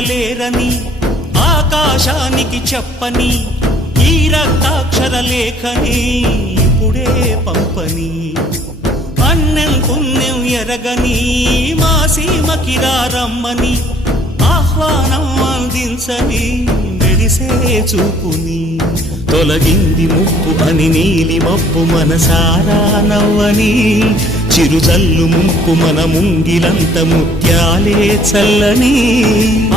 అడగలేరని ఆకాశానికి చెప్పని ఈ రక్తాక్షర లేఖని ఇప్పుడే పంపని అన్నం పుణ్యం ఎరగని మా సీమకిరా రమ్మని ఆహ్వానం అందించని మెరిసే చూపుని తొలగింది ముప్పు అని నీలి మప్పు మనసారా నవ్వని చిరుజల్లు ముంపు మన ముంగిలంత ముత్యాలే చల్లని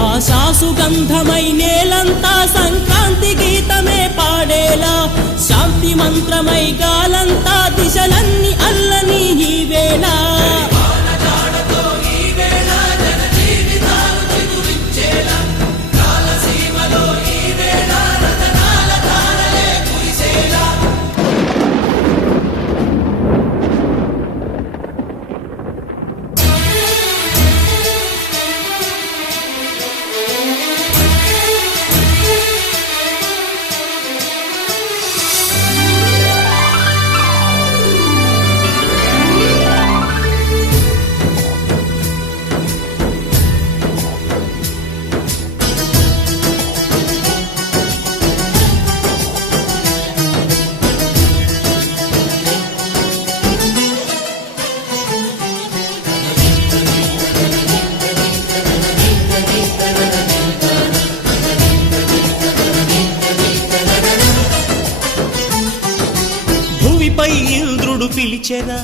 ఆశాసు గంధమై నేలంతా సంక్రాంతి గీతమే పాడేలా శాంతి మంత్రమై గాలంతా దిశలన్నీ అల్లని ఈ వేళ భూమిపై ఇంద్రుడు పిలిచెరా